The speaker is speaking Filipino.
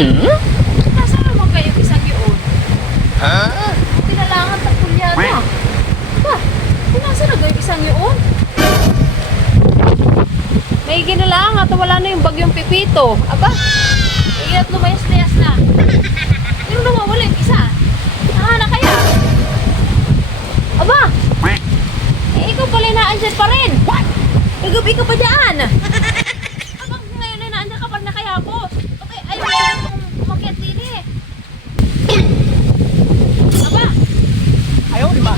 Nasaan naman kayo isang yun? Huh? Tinalangan at pulyado. Ba, nasa na kayo isang yun? May ginalang at wala na yung bagyong Pipito. Aba, iya't lumayas-layas na. Pero nawawala yung isa. Nahana kaya? Aba, ikaw pala naandyan pa rin. Gagabi ka pa dyan. Abang ngayon ay naandyan ka pa na kaya, boss. Okay, ayaw ko itong umakyat din eh. Aba, Ayaw, di ba?